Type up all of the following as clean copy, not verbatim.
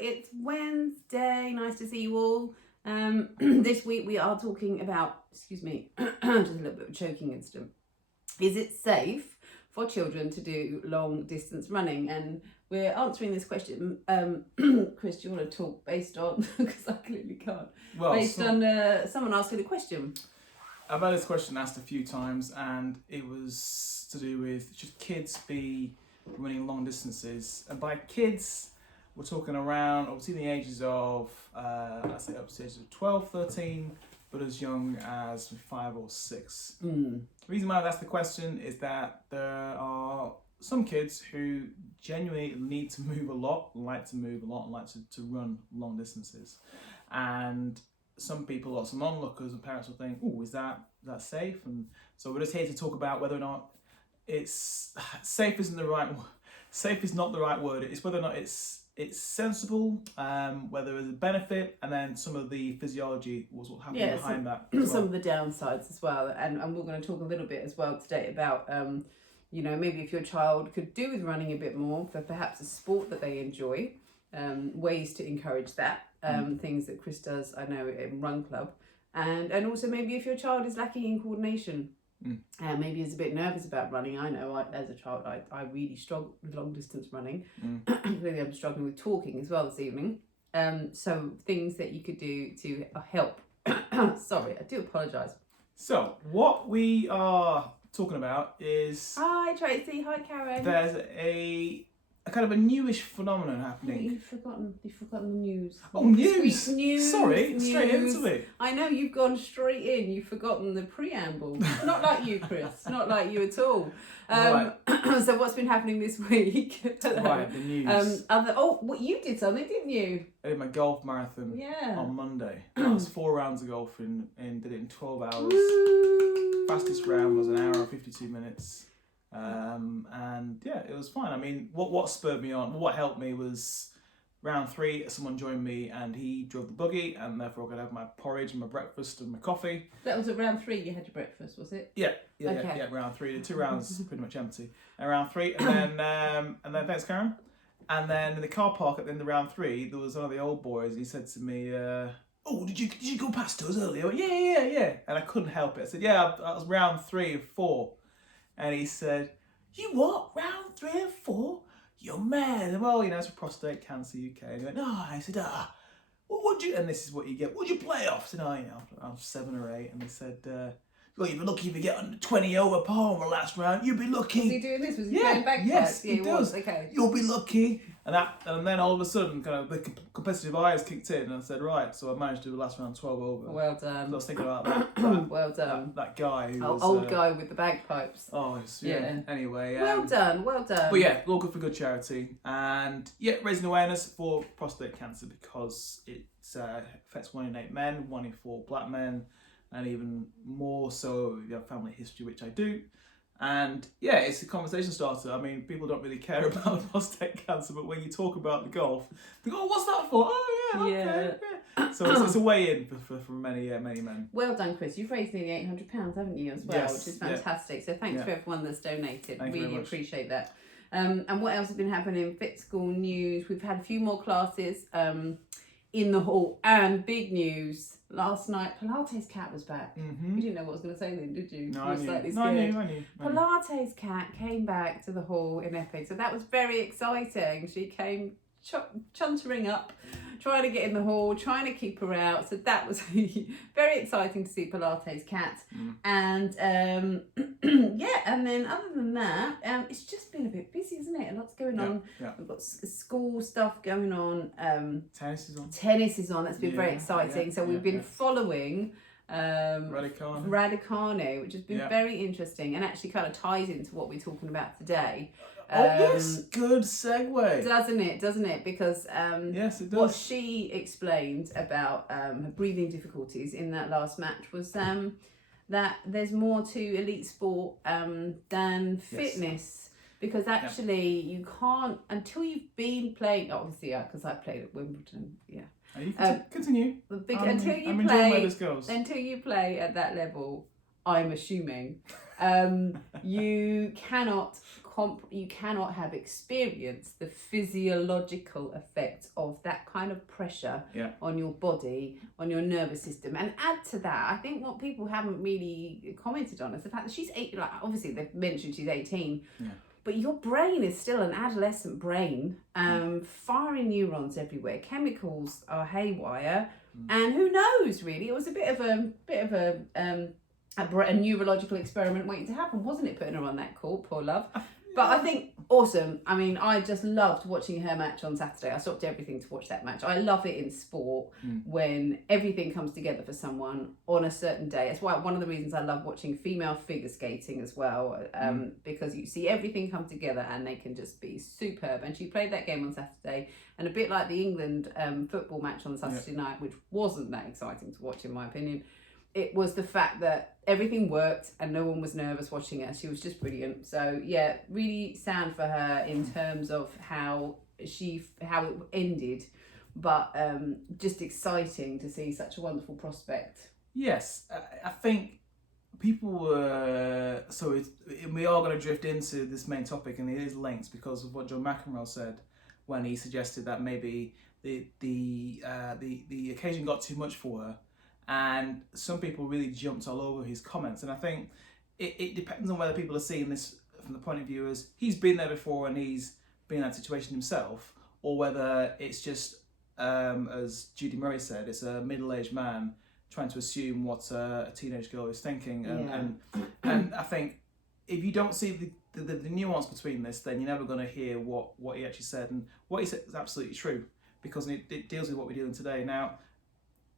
It's Wednesday. Nice to see you all. This week we are talking about, excuse me, just a little bit of a choking incident. Is it safe for children to do long distance running? And we're answering this question. Chris, do you want to talk based on, because I clearly can't, on someone asking the question? I've had this question asked a few times, and it was to do with should kids be running long distances? And by kids, we're talking around obviously the ages of, I'd say up to the ages of 12, 13, but as young as 5 or 6. The reason why I've asked the question is that there are some kids who genuinely need to move a lot, like to run long distances. And some people, or some onlookers and parents will think, oh, is that safe? And so we're just here to talk about whether or not it's safe isn't the right word. Safe is not the right word. It's whether or not it's sensible, whether there's a benefit, and then some of the physiology was what happened behind that. Some of the downsides as well. And we're going to talk a little bit as well today about, maybe if your child could do with running a bit more for perhaps a sport that they enjoy, ways to encourage that, things that Chris does, I know, in Run Club. And also maybe if your child is lacking in coordination, and maybe is a bit nervous about running. I know as a child I really struggle with long distance running. Clearly I'm struggling with talking as well this evening. So things that you could do to help. Sorry, I do apologise. So what we are talking about is... Hi Tracy, hi Karen. There's a kind of a newish phenomenon happening. You've forgotten the news. Oh, news! News! Sorry, news. Straight into it. I know, you've gone straight in. You've forgotten the preamble. Not like you, Chris. Not like you at all. Right. So what's been happening this week? Right, the news. You did something, didn't you? I did my golf marathon on Monday. That was 4 rounds of golf and did it in 12 hours. Woo. Fastest round was an hour and 52 minutes. And yeah, it was fine. I mean, what spurred me on, what helped me was round 3, someone joined me and he drove the buggy, and therefore I could have my porridge and my breakfast and my coffee. That was at round 3 you had your breakfast, was it? Yeah, Okay. yeah, round 3. The 2 rounds pretty much empty. And round 3, and then thanks, Karen. And then in the car park at the end of round 3, there was one of the old boys. He said to me, "Oh, did you go past us earlier?" I went, yeah. And I couldn't help it. I said, "Yeah, I was round 3 of 4." And he said, "You what? Round 3 of 4? You're mad." And well, it's for Prostate Cancer UK. And he went, "Oh," I said, what would you, and this is what you get, what'd you play off? I said, I was 7 or 8. And they said, "Well, you'd be lucky if you get under 20 over par on the last round. You'd be lucky." Was he doing this? Was he playing bagpipes? Yes, yeah, he does. Was. Okay. "You'll be lucky." And then all of a sudden, kind of the competitive eyes kicked in, and I said, right, so I managed to do the last round 12 over. Well done. So I was thinking about that. Well done. That guy who was... Old guy with the bagpipes. Oh, yeah. Anyway. Well done. But yeah, all good for good charity. And yeah, raising awareness for prostate cancer because it affects 1 in 8 men, 1 in 4 black men, and even more so if you have family history, which I do. And yeah, it's a conversation starter. I mean, people don't really care about prostate cancer, but when you talk about the golf, they go, "Oh, what's that for?" "Oh, yeah, okay, yeah." So it's a way in for many men. Well done, Chris. You've raised nearly £800, haven't you, as well, Yes, which is fantastic. So thanks for everyone that's donated. Thank you really very much. Appreciate that. And what else has been happening in Fit School news? We've had a few more classes in the hall, and big news. Last night, Pilates Cat was back. You didn't know what I was going to say then, did you? No, You were slightly I scared. knew. Pilates Cat came back to the hall in Epping, so that was very exciting. She came chuntering up, trying to get in the hall, trying to keep her out. So that was very exciting to see Pilates Cat. And and then other than that, it's just been a bit busy, isn't it? A lot's going on. Yeah. We've got school stuff going on. Tennis is on. That's been very exciting. So we've been following Radicano, which has been very interesting and actually kind of ties into what we're talking about today. Yes, good segue. Doesn't it? Because yes, it does. What she explained about her breathing difficulties in that last match was that there's more to elite sport than fitness. Because actually you can't, until you've been playing, obviously because I played at Wimbledon, You can continue. Until you play at that level, I'm assuming, you cannot have experienced the physiological effect of that kind of pressure Yeah. on your body, on your nervous system. And add to that, I think what people haven't really commented on is the fact that she's obviously they've mentioned she's 18, Yeah. but your brain is still an adolescent brain, firing neurons everywhere. Chemicals are haywire, and who knows really? It was a bit of a neurological experiment waiting to happen, wasn't it? Putting her on that court, poor love. But I think awesome. I mean, I just loved watching her match on Saturday. I stopped everything to watch that match. I love it in sport when everything comes together for someone on a certain day. It's why one of the reasons I love watching female figure skating as well, because you see everything come together and they can just be superb. And she played that game on Saturday, and a bit like the England football match on Saturday night, which wasn't that exciting to watch in my opinion. It was the fact that everything worked and no one was nervous watching her. She was just brilliant. So yeah, really sad for her in terms of how it ended, but just exciting to see such a wonderful prospect. Yes, I think people were we are going to drift into this main topic, and it is linked because of what John McEnroe said when he suggested that maybe the occasion got too much for her. And some people really jumped all over his comments. And I think it depends on whether people are seeing this from the point of view as he's been there before and he's been in that situation himself, or whether it's just, as Judy Murray said, it's a middle-aged man trying to assume what a teenage girl is thinking. And I think if you don't see the nuance between this, then you're never going to hear what he actually said. And what he said is absolutely true, because it deals with what we're dealing today. Now,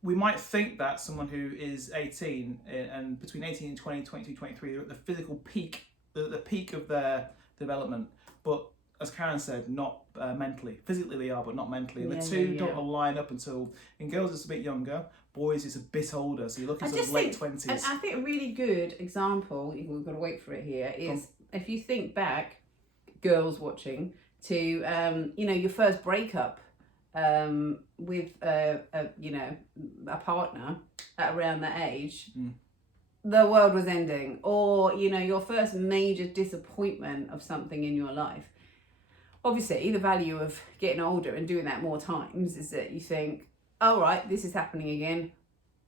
we might think that someone who is 18 and between 18 and 20, 22, 23, they're at the physical peak, the peak of their development. But as Karen said, not mentally. Physically they are, but not mentally. And the two don't line up until, in girls it's a bit younger, boys it's a bit older. So you're looking at late 20s. And I think a really good example, we've got to wait for it here, is if you think back, girls watching, to, your first breakup. With a partner at around that age, the world was ending, or your first major disappointment of something in your life. Obviously, the value of getting older and doing that more times is that you think, all right, this is happening again.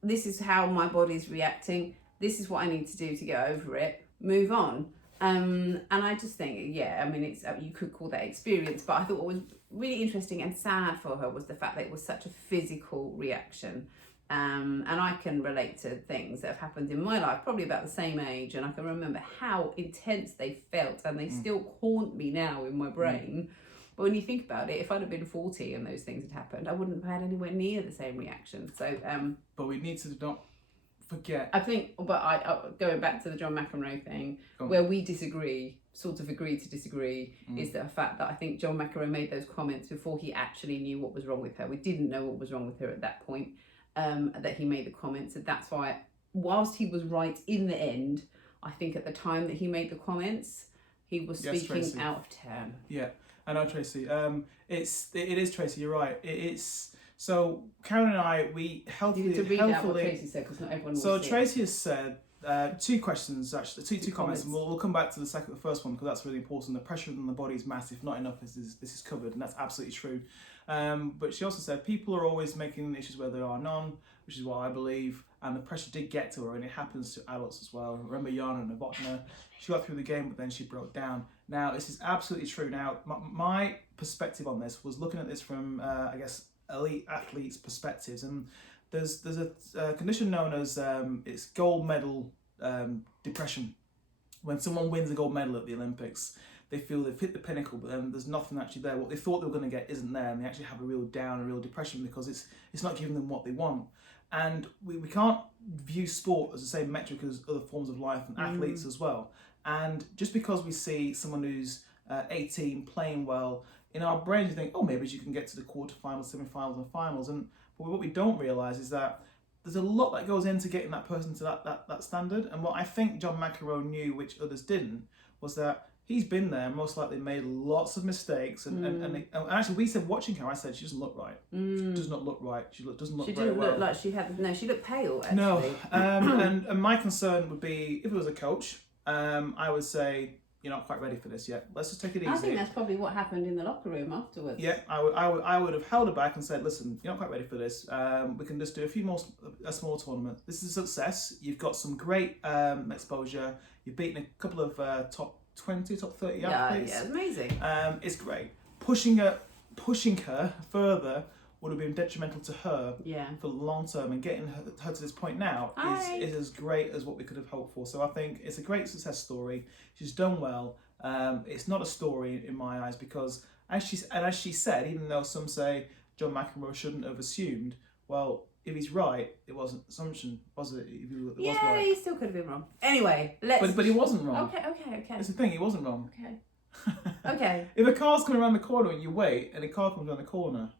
This is how my body's reacting. This is what I need to do to get over it. Move on. And I just think, it's you could call that experience, but I thought what was really interesting and sad for her was the fact that it was such a physical reaction. And I can relate to things that have happened in my life, probably about the same age, and I can remember how intense they felt, and they still haunt me now in my brain. But when you think about it, if I'd have been 40 and those things had happened, I wouldn't have had anywhere near the same reaction. So, but we need to not forget. I think, but going back to the John McEnroe thing, where we disagree, sort of agree to disagree, is the fact that I think John McEnroe made those comments before he actually knew what was wrong with her. We didn't know what was wrong with her at that point, that he made the comments. And that's why, whilst he was right in the end, I think at the time that he made the comments, he was speaking out of turn. Yeah, I know, Tracy. It is Tracy, you're right. It's... So Karen and I, we healthily... You need to read out what Tracy said, because not everyone will So see Tracy has said two questions, actually, two comments, and we'll come back to the first one, because that's really important. The pressure on the body is massive, not enough this is covered, and that's absolutely true. But she also said people are always making issues where there are none, which is what I believe, and the pressure did get to her, and it happens to adults as well. Remember Jana Novotná, she got through the game, but then she broke down. Now, this is absolutely true. Now, my perspective on this was looking at this from, elite athletes' perspectives, and there's a condition known as it's gold medal depression. When someone wins a gold medal at the Olympics, they feel they've hit the pinnacle, but then there's nothing actually there. What they thought they were going to get isn't there, and they actually have a real down, a real depression, because it's not giving them what they want. And we can't view sport as the same metric as other forms of life and athletes as well. And just because we see someone who's 18 playing well, in our brains you think, oh, maybe you can get to the quarterfinals, semi-finals and finals. But what we don't realise is that there's a lot that goes into getting that person to that standard. And what I think John McEnroe knew, which others didn't, was that he's been there and most likely made lots of mistakes. And actually, we said, watching her, I said, she doesn't look right. She does not look right. She doesn't look very well. She didn't look like she had... No, she looked pale, actually. No. And my concern would be, if it was a coach, I would say, you're not quite ready for this yet. Let's just take it easy. I think that's probably what happened in the locker room afterwards. Yeah, I would have held it back and said, listen, you're not quite ready for this. We can just do a small tournament. This is a success. You've got some great exposure. You've beaten a couple of top 20, top 30 athletes. Yeah, amazing. It's great. Pushing her further would have been detrimental to her for the long term, and getting her to this point now is as great as what we could have hoped for. So I think it's a great success story. She's done well. It's not a story in my eyes because, as she said, even though some say John McEnroe shouldn't have assumed, well, if he's right, it wasn't assumption, was it? If he was right. He still could have been wrong. Anyway, But he wasn't wrong. Okay. That's the thing, he wasn't wrong. Okay. If a car's coming around the corner and you wait, and a car comes around the corner,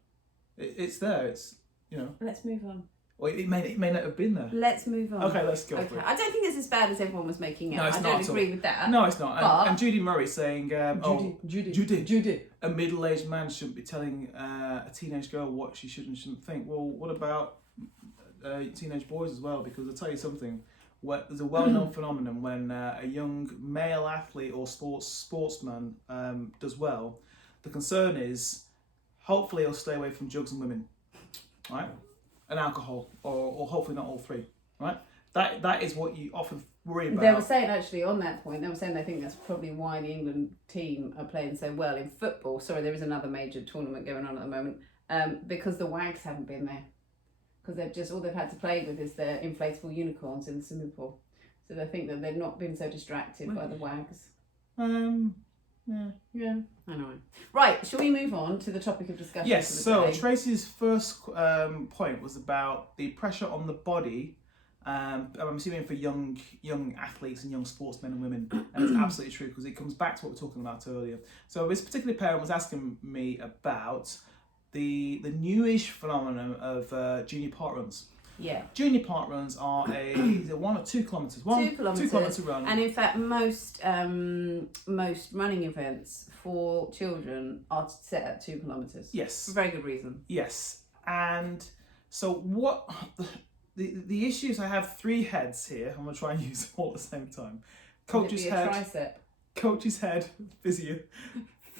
it's there. It's, you know. Let's move on. Well, it may not have been there. Let's move on. Okay, let's go for it. I don't think it's as bad as everyone was making it. No, it's I not don't at all. agree with that. No, it's not. But And Judy Murray saying, Judy. a middle-aged man shouldn't be telling a teenage girl what she should and shouldn't think. Well, what about teenage boys as well? Because I'll tell you something. There's a well-known phenomenon when a young male athlete or sportsman does well. The concern is, hopefully, he'll stay away from drugs and women, right, and alcohol, or hopefully not all three, right. That is what you often worry about. They were saying actually on that point, they think that's probably why the England team are playing so well in football. Sorry, there is another major tournament going on at the moment, because the Wags haven't been there. Because all they've had to play with is their inflatable unicorns in the swimming pool. So they think that they've not been so distracted by the Wags. Yeah, I know. Right, shall we move on to the topic of discussion? Yes, for the so day? Tracy's first point was about the pressure on the body. I'm assuming for young athletes and young sportsmen and women, and it's absolutely true because it comes back to what we were talking about earlier. So this particular parent was asking me about the newish phenomenon of junior park runs. Yeah. Junior park runs are is it 1 or 2 kilometres? 2 kilometre run. And in fact, most running events for children are set at 2 kilometres. Yes. For very good reason. Yes. And so what the issues, I have 3 heads here. I'm going to try and use them all at the same time. Coach's head. Tricep. Coach's head.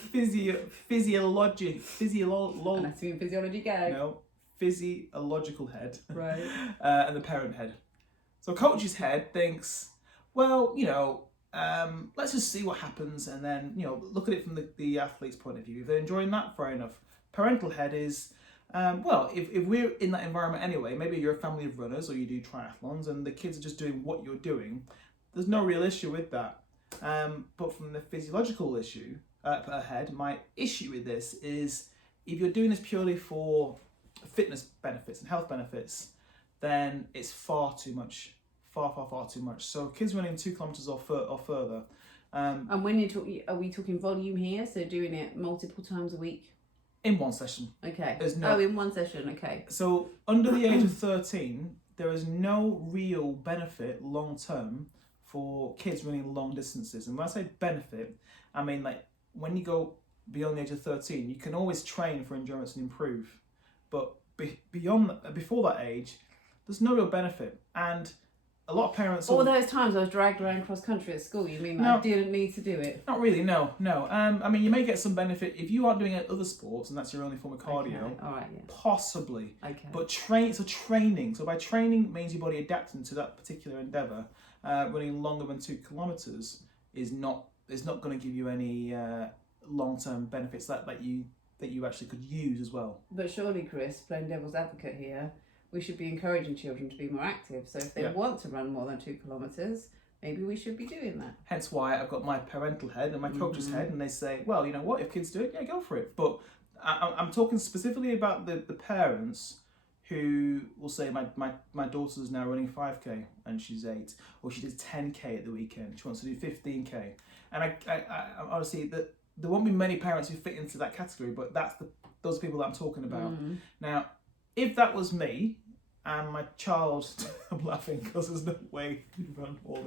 Physiology gag. No. Physiological head. Right. And the parent head. So coach's head thinks, well, let's just see what happens, and then, look at it from the athlete's point of view. If they're enjoying that, fair enough. Parental head is, well, if we're in that environment anyway, maybe you're a family of runners or you do triathlons and the kids are just doing what you're doing, there's no real issue with that. But from the physiological issue, head, my issue with this is if you're doing this purely for fitness benefits and health benefits, then it's far too much. Far too much. So kids running 2 kilometres or further. And when are we talking volume here? So doing it multiple times a week? In one session. Okay. In one session, okay. So under the age of 13, there is no real benefit long term for kids running long distances. And when I say benefit, I mean like when you go beyond the age of 13, you can always train for endurance and improve. But before that age, there's no real benefit. And a lot of parents... All those times I was dragged around cross country at school, you mean I didn't need to do it? Not really, no. I mean, you may get some benefit if you aren't doing other sports and that's your only form of cardio. Okay. All right, yeah. Possibly. Okay. But training. So by training means your body adapting to that particular endeavour. Running longer than 2 kilometres is not going to give you any long-term benefits that you actually could use as well. But surely, Chris, playing devil's advocate here, we should be encouraging children to be more active. So if they want to run more than 2 kilometres, maybe we should be doing that. Hence why I've got my parental head and my coach's head, and they say, well, you know what, if kids do it, yeah, go for it. But I'm talking specifically about the parents who will say, my daughter's now running 5k and she's 8, or she did 10k at the weekend, she wants to do 15k. And I honestly, there won't be many parents who fit into that category, but those people that I'm talking about. Now, if that was me and my child, I'm laughing because there's no way you run more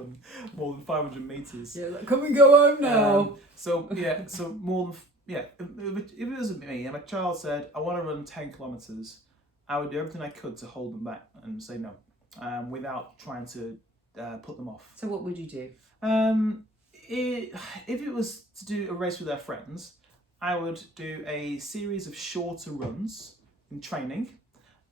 than 500 meters. Yeah, like, can we go home now? If it was me and my child said, I want to run 10 kilometers, I would do everything I could to hold them back and say no, without trying to put them off. So what would you do? If it was to do a race with their friends, I would do a series of shorter runs in training,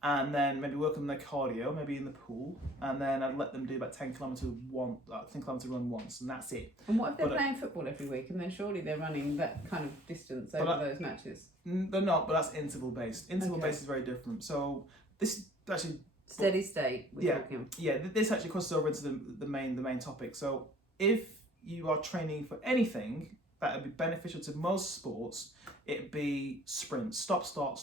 and then maybe work on their cardio, maybe in the pool, and then I'd let them do about 10 kilometre run once, and that's it. And what if they're playing football every week, and then surely they're running that kind of distance over those matches? They're not, but that's interval based. Interval based is very different. So this actually steady state. Talking. Yeah. This actually crosses over into the main topic. So if you are training for anything that would be beneficial to most sports, it'd be sprints. Stop, start.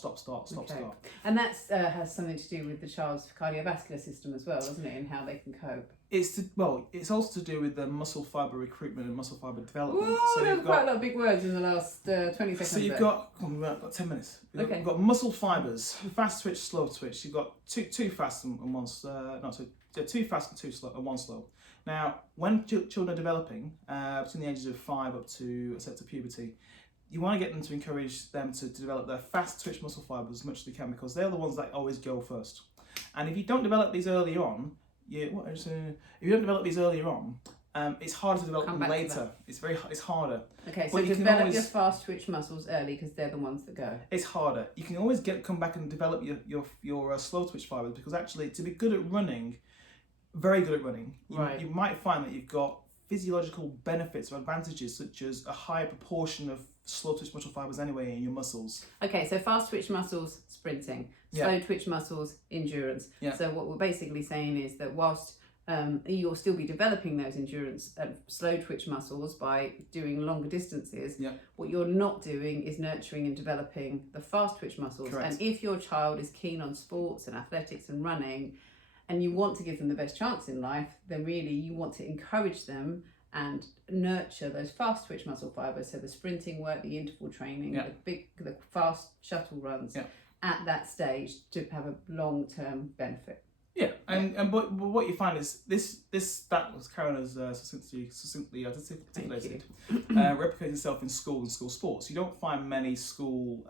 And that has something to do with the child's cardiovascular system as well, doesn't it, and how they can cope? It's also to do with the muscle fibre recruitment and muscle fibre development. Whoa, so there's quite a lot of big words in the last 20 seconds. So we've got 10 minutes. We've got muscle fibres, fast twitch, slow twitch. You've got two fast and one two fast and two slow and one slow. Now, when children are developing, between the ages of 5 up to puberty, you want to get them to encourage them to develop their fast twitch muscle fibres as much as they can, because they're the ones that always go first. And if you don't develop these early on, it's harder to develop them later. It's harder. Okay, so you develop your fast twitch muscles early because they're the ones that go. It's harder. You can always come back and develop your slow twitch fibres, because actually to be good at running, very good at running, you might find that you've got physiological benefits or advantages, such as a higher proportion of slow twitch muscle fibres anyway in your muscles. Okay, so fast twitch muscles, sprinting. Slow twitch muscles, endurance. Yeah. So what we're basically saying is that whilst you'll still be developing those endurance slow twitch muscles by doing longer distances, what you're not doing is nurturing and developing the fast twitch muscles. Correct. And if your child is keen on sports and athletics and running, and you want to give them the best chance in life, then really you want to encourage them and nurture those fast twitch muscle fibers. So the sprinting work, the interval training, the fast shuttle runs at that stage to have a long-term benefit. Yeah, but what you find is that was Karen has succinctly articulated, replicates itself in school sports. You don't find many school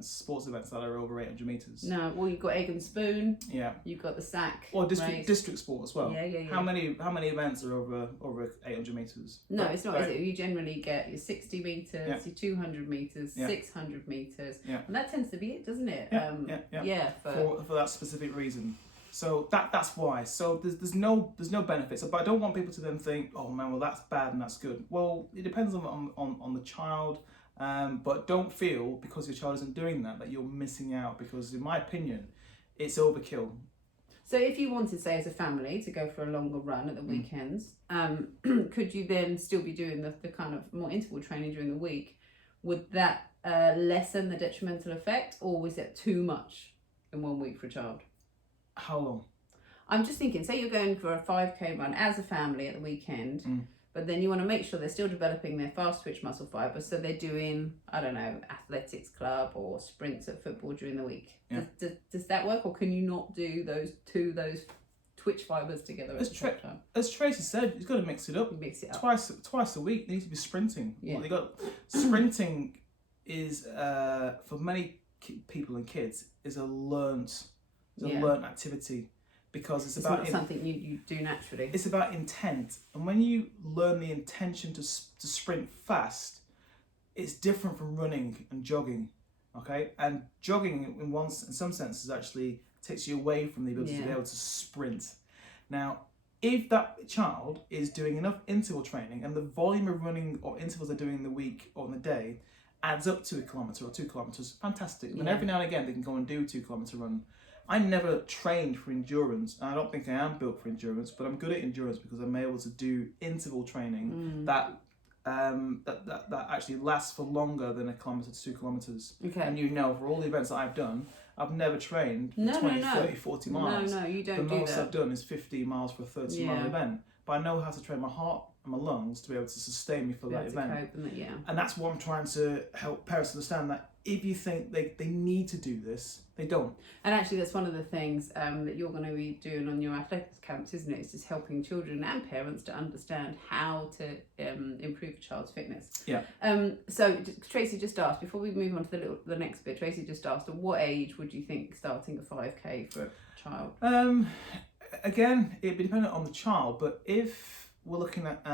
sports events that are over 800 metres. No, well, you've got egg and spoon. Yeah, you've got the sack. Or district sport as well. Yeah. How many events are over 800 metres? No, it's not. Is it? You generally get your 60 metres, your 200 metres, 600 metres, and that tends to be it, doesn't it? Yeah. For that specific reason. So that's why. So there's no benefits. But I don't want people to then think, oh man, well that's bad and that's good. Well, it depends on the child. But don't feel because your child isn't doing that you're missing out, because in my opinion, it's overkill. So if you wanted, say, as a family to go for a longer run at the weekends, could you then still be doing the kind of more interval training during the week? Would that lessen the detrimental effect, or was it too much in 1 week for a child? How long? I'm just thinking, say you're going for a 5k run as a family at the weekend, but then you want to make sure they're still developing their fast twitch muscle fibers, so they're doing, I don't know, athletics club or sprints at football during the week. Yeah. Does that work, or can you not do those twitch fibers together at the same time? As Tracy said, you've got to mix it up. Mix it up. Twice a week, they need to be sprinting. Yeah. Sprinting is, for many people and kids, is a learnt activity, because it's about not something you do naturally. It's about intent, and when you learn the intention to sprint fast, it's different from running and jogging. Okay, and jogging in some senses actually takes you away from the ability to be able to sprint. Now, if that child is doing enough interval training and the volume of running or intervals they're doing in the week or in the day adds up to 1 kilometre or 2 kilometres, fantastic. And every now and again they can go and do a 2 kilometre run. I never trained for endurance, and I don't think I am built for endurance, but I'm good at endurance because I'm able to do interval training that actually lasts for longer than 1 kilometre to 2 kilometres. Okay. And for all the events that I've done, I've never trained for 30, 40 miles. No, you don't do that. The most I've done is 15 miles for a 30-mile event. But I know how to train my heart and my lungs to be able to sustain me for that event. And that's what I'm trying to help parents understand, that if you think they need to do this, they don't. And actually that's one of the things that you're going to be doing on your athletics camps, isn't it? It's just helping children and parents to understand how to improve a child's fitness. Yeah. So Tracy just asked, before we move on to the next bit, Tracy just asked, at what age would you think starting a 5k for a child? Again, it'd be dependent on the child, but if we're looking at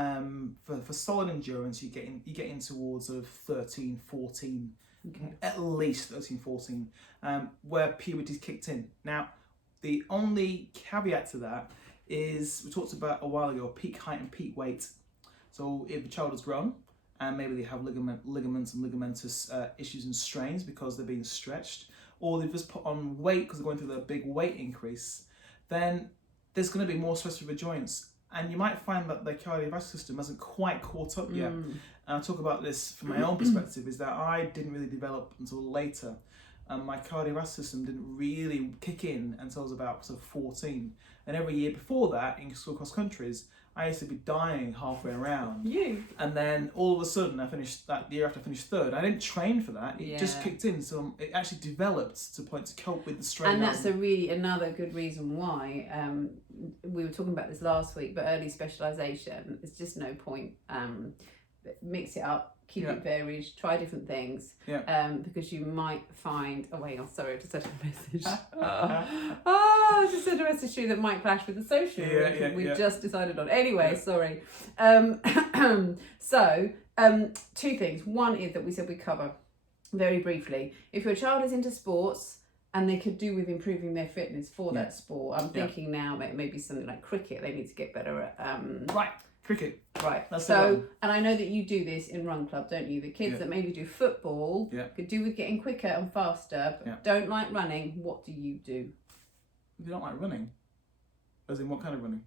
for solid endurance, you get in towards sort of 13, 14, Okay. at least 13, 14, where puberty's kicked in. Now, the only caveat to that is we talked about a while ago peak height and peak weight. So if a child has grown and maybe they have ligaments and ligamentous issues and strains because they're being stretched, or they've just put on weight because they're going through their big weight increase, then there's going to be more stress with the joints. And you might find that the cardiovascular system hasn't quite caught up yet. And I talk about this from my own perspective, is that I didn't really develop until later. And my cardiovascular system didn't really kick in until I was about sort of 14. And every year before that, in school cross countries, I used to be dying halfway around. You. And then all of a sudden, the year after I finished third, I didn't train for that. It just kicked in. So it actually developed to a point to cope with the strain. And that's another good reason why, we were talking about this last week, but early specialisation, there's just no point. Mix it up, keep it varied, try different things. Because you might find, I just sent a message. I just sent a message to you that might clash with the social we've just decided on. Anyway, sorry. So, two things. One is that we said we cover very briefly. If your child is into sports and they could do with improving their fitness for that sport, I'm thinking now maybe something like cricket, they need to get better at. Right. Cricket. Right. That's so, and I know that you do this in Run Club, don't you? The kids that maybe do football could do with getting quicker and faster, but don't like running. What do you do? They don't like running. As in, what kind of running?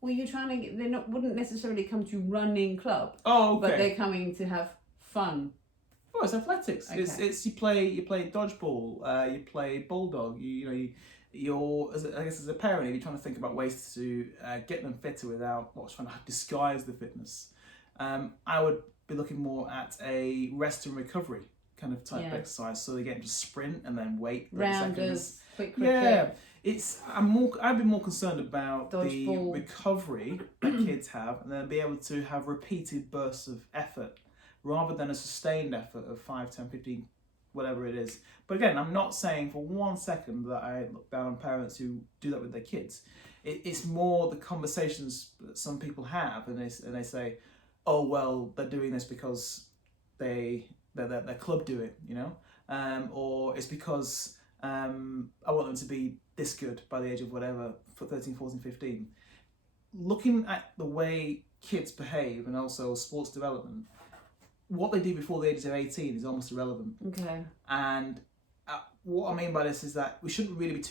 Well, you're trying to. Wouldn't necessarily come to running club. Oh, okay. But they're coming to have fun. Oh, it's athletics. Okay. It's you play dodgeball. You play bulldog. You're as a parent, if you're trying to think about ways to get them fitter without trying to disguise the fitness, I would be looking more at a rest and recovery kind of type exercise. So they get to sprint and then wait 30 seconds. Quick cricket. I'd be more concerned about the Dodgeball. recovery that kids have, and then be able to have repeated bursts of effort rather than a sustained effort of 5, 10, 15, whatever it is. But again, I'm not saying for 1 second that I look down on parents who do that with their kids. It's more the conversations that some people have, and they say, oh, well, they're doing this because their club do it, or it's because I want them to be this good by the age of whatever, for 13, 14, 15. Looking at the way kids behave and also sports development, what they do before the age of 18 is almost irrelevant. Okay. And what I mean by this is that we shouldn't really be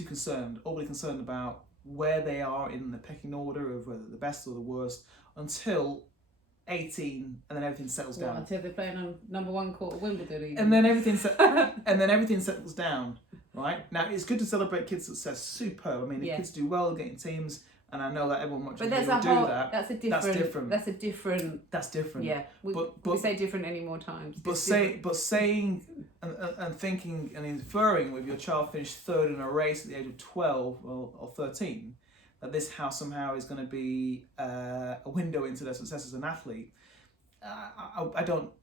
overly concerned about where they are in the pecking order of whether the best or the worst until 18, and then everything settles down. Until they're playing on number 1 court of Wimbledon. Even. And then everything settles down, right? Now, it's good to celebrate kids' success. Superb. I mean, if kids do well, getting teams. And I know that everyone watching will do that. That's different. That's different. Yeah. We say different any more times. But saying and thinking and inferring with your child finished third in a race at the age of 12 or 13, that this house somehow is going to be a window into their success as an athlete, I don't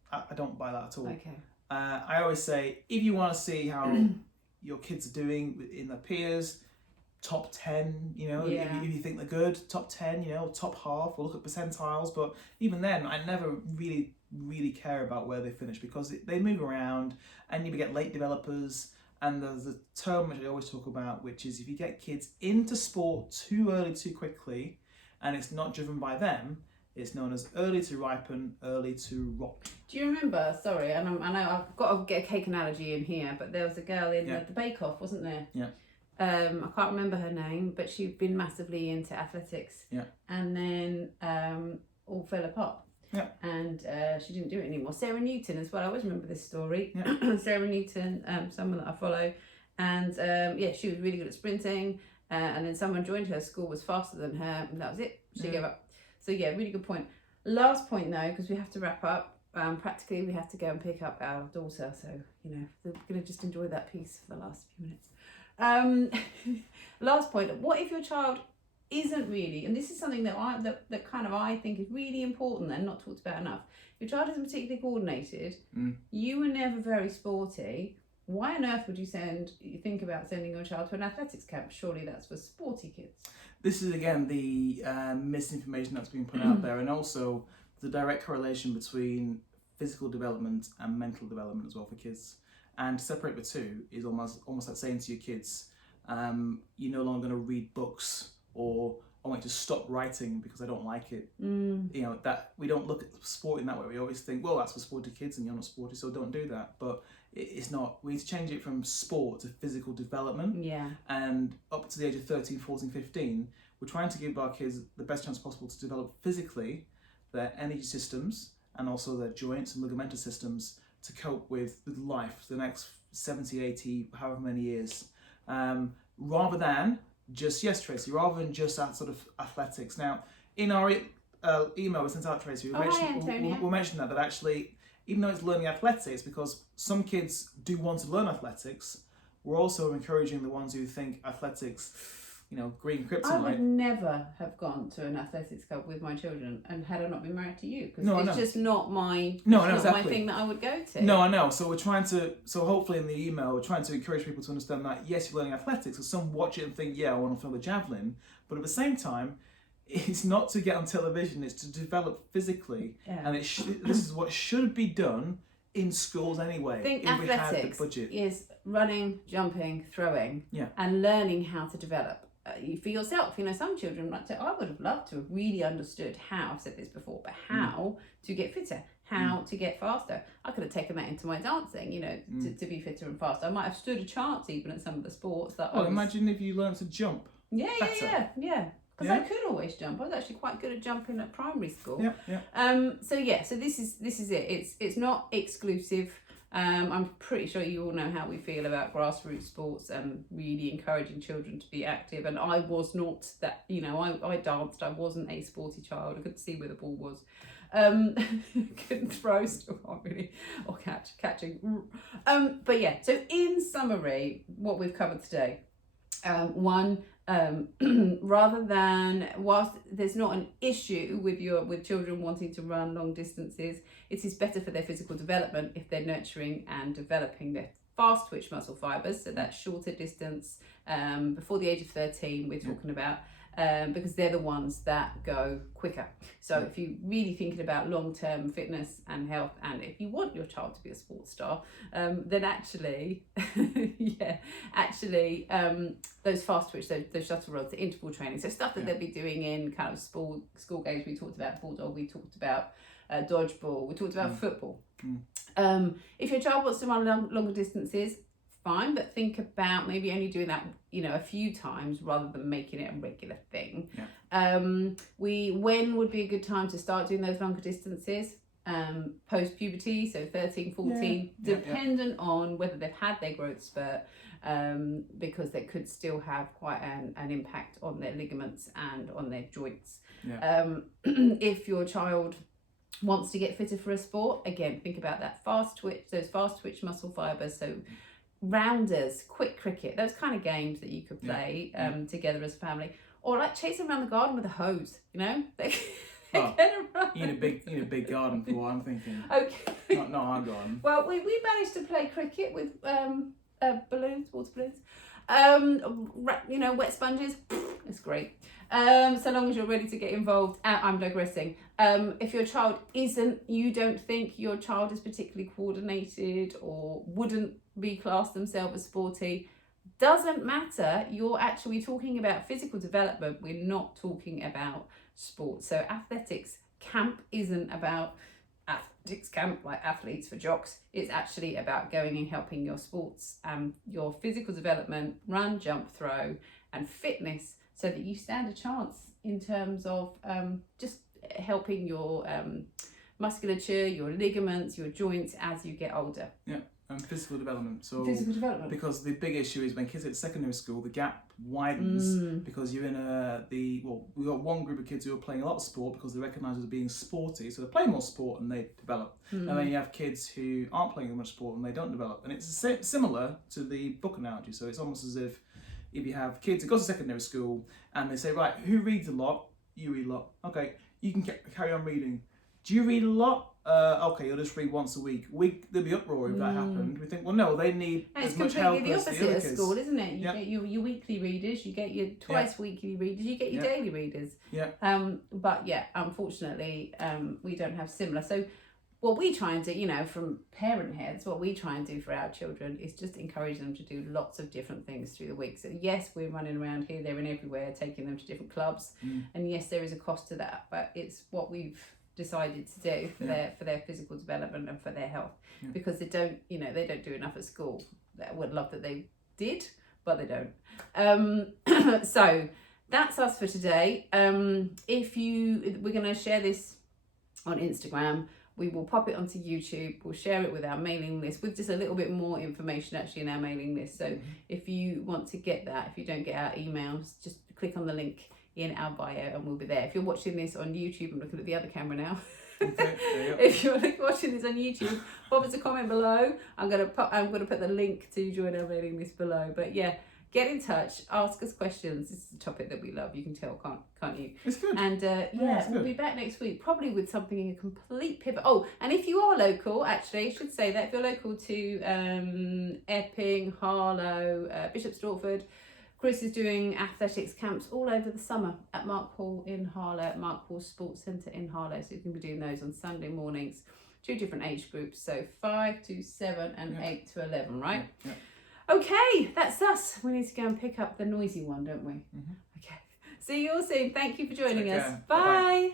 buy that at all. Okay. I always say, if you want to see how your kids are doing in their peers, top 10, if you think they're good, top 10, top half, we'll look at percentiles. But even then, I never really care about where they finish, because they move around and you get late developers. And there's a term which I always talk about, which is if you get kids into sport too early, too quickly, and it's not driven by them, it's known as early to ripen, early to rot. Do you remember, sorry, and I know I've got to get a cake analogy in here, but there was a girl in the Bake Off, wasn't there? Yeah. I can't remember her name, but she'd been massively into athletics. Yeah. And then all fell apart. Yeah. And she didn't do it anymore. Sarah Newton as well. I always remember this story. Yeah. Sarah Newton, someone that I follow. And she was really good at sprinting. And then someone joined her, school was faster than her, and that was it. She gave up. So really good point. Last point though, because we have to wrap up. Practically, we have to go and pick up our daughter. So, we're going to just enjoy that piece for the last few minutes. Last point, what if your child isn't really, and this is something that I think is really important and not talked about enough. Your child isn't particularly coordinated, you were never very sporty, why on earth would you think about sending your child to an athletics camp? Surely that's for sporty kids. This is again the misinformation that's been put out there, and also the direct correlation between physical development and mental development as well for kids. And to separate the two is almost like saying to your kids, you're no longer going to read books, or I want you to stop writing because I don't like it. You know, that we don't look at sport in that way. We always think, well, that's for sporty kids and you're not sporty, so don't do that. But it's not. We need to change it from sport to physical development. Yeah. And up to the age of 13, 14, 15, we're trying to give our kids the best chance possible to develop physically their energy systems and also their joints and ligamental systems to cope with life for the next 70, 80, however many years. Rather than just, yes, Tracy, rather than just that sort of athletics. Now, in our email we sent out, Tracy, we'll mention that actually, even though it's learning athletics, because some kids do want to learn athletics, we're also encouraging the ones who think athletics, you know, green kryptonite. I would never have gone to an athletics club with my children, and had I not been married to you, because it's just not my my thing that I would go to. No, I know. So we're trying to. So hopefully in the email, we're trying to encourage people to understand that yes, you're learning athletics. So some watch it and think, yeah, I want to throw the javelin, but at the same time, it's not to get on television. It's to develop physically, and this is what should be done in schools anyway. I think if athletics we had the budget. is running, jumping, throwing, and learning how to develop. For yourself, you know, some children might say, I would have loved to have really understood how, I've said this before, but how to get fitter, how to get faster. I could have taken that into my dancing, you know, to be fitter and faster. I might have stood a chance even at some of the sports that imagine if you learned to jump. Yeah. Because I could always jump. I was actually quite good at jumping at primary school. So this is it. It's not exclusive. I'm pretty sure you all know how we feel about grassroots sports and really encouraging children to be active. And I was not that, you know, I danced. I wasn't a sporty child. I couldn't see where the ball was. Couldn't throw, still can't really, or catching. But yeah, so in summary, what we've covered today, rather than, whilst there's not an issue with children wanting to run long distances, it is better for their physical development if they're nurturing and developing their fast twitch muscle fibers, so that shorter distance before the age of 13 we're talking about, because they're the ones that go quicker. So if you're really thinking about long-term fitness and health, and if you want your child to be a sports star, then actually, those fast twitch, those shuttle runs, the interval training, so stuff that they'll be doing in kind of school games. We talked about bulldog, we talked about dodgeball, we talked about football. If your child wants to run longer distances, fine, but think about maybe only doing that, you know, a few times rather than making it a regular thing. When would be a good time to start doing those longer distances? Post puberty, so 13, 14, dependent on whether they've had their growth spurt, because they could still have quite an impact on their ligaments and on their joints. If your child wants to get fitter for a sport, again, think about that those fast twitch muscle fibers. So rounders, quick cricket, those kind of games that you could play together as a family, or like chasing around the garden with a hose, you know. You need a big garden for what I'm thinking. Okay. Not our garden. Well, we managed to play cricket with balloons, water balloons. You know, wet sponges. It's great. So long as you're ready to get involved. I'm digressing. If your child you don't think your child is particularly coordinated or wouldn't be classed themselves as sporty, doesn't matter. You're actually talking about physical development. We're not talking about sport. So athletics camp isn't about athletics camp like athletes for jocks. It's actually about going and helping your sports and your physical development, run, jump, throw, and fitness, so that you stand a chance in terms of just helping your musculature, your ligaments, your joints as you get older. And physical development. Because the big issue is when kids hit secondary school, the gap widens because you're in we've got one group of kids who are playing a lot of sport because they recognise as being sporty, so they play more sport and they develop. And then you have kids who aren't playing as much sport and they don't develop. And it's similar to the book analogy. So it's almost as if you have kids who go to secondary school and they say, right, who reads a lot? You read a lot. Okay, you can carry on reading. Do you read a lot? Okay, you'll just read once a week. There'll be uproar if that happened. We think, well, no, they need And as it's much help completely the as the opposite other at kids. school, isn't it? You Yep. get your weekly readers, you get your twice weekly readers, you get your Yep. daily readers. Yeah. But yeah, unfortunately, we don't have similar. So what we try and do, you know, from parent heads, what we try and do for our children is just encourage them to do lots of different things through the week. So yes, we're running around here, there and everywhere, taking them to different clubs. And yes, there is a cost to that, but it's what we've decided to do for their physical development and for their health, because they don't do enough at school. I would love that they did, but they don't. So that's us for today. We're going to share this on Instagram. We will pop it onto YouTube. We'll share it with our mailing list with just a little bit more information actually in our mailing list. So if you want to get that, if you don't get our emails, just click on the link in our bio and we'll be there. If you're watching this on YouTube, I'm looking at the other camera now. Okay, If you're watching this on YouTube, pop us a comment below. I'm gonna put the link to join our mailing list below. But yeah, get in touch, ask us questions. This is a topic that we love. You can tell, can't you? It's good. And we'll be back next week, probably with something in a complete pivot. Oh, and if you are local, actually, I should say that if you're local to Epping, Harlow, Bishop Stortford, Chris is doing athletics camps all over the summer at Mark Hall in Harlow, at Mark Hall Sports Centre in Harlow. So you can be doing those on Sunday mornings, 2 different age groups. So 5 to 7 and 8 to 11, right? Yeah. Okay, that's us. We need to go and pick up the noisy one, don't we? Okay. See you all soon. Thank you for joining Take us. care. Bye. Bye-bye.